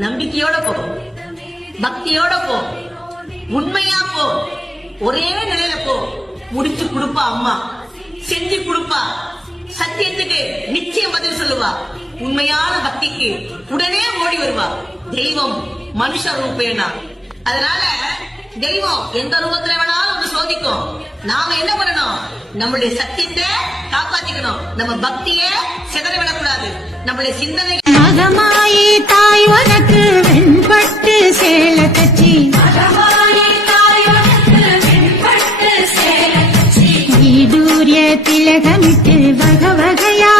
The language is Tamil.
நம்பிக்கையோட போ, பக்தியோட போ, உண்மையா போ, ஒரே நிலையில போ. முடிச்சு கொடுப்பா அம்மா, செஞ்சு கொடுப்பா. சத்தியத்துக்கு நிச்சயம் பதில் சொல்லுவா. உண்மையான பக்திக்கு உடனே ஓடி வருவா. தெய்வம் மனுஷ ரூபேனா. அதனால தெய்வம் எந்த ரூபத்துல வேணாலும் வந்து சோதிக்கும். நாம என்ன பண்ணணும்? நம்மளுடைய சத்தியத்தை காப்பாத்திக்கணும். நம்ம பக்திய சிதற விடக்கூடாது. நம்மளுடைய சிந்தனை மகமாயி தாய் உனக்கு வெண்பட்டு சேல கட்சி, ஈடூரிய திலகமிட்டு வகை வகையா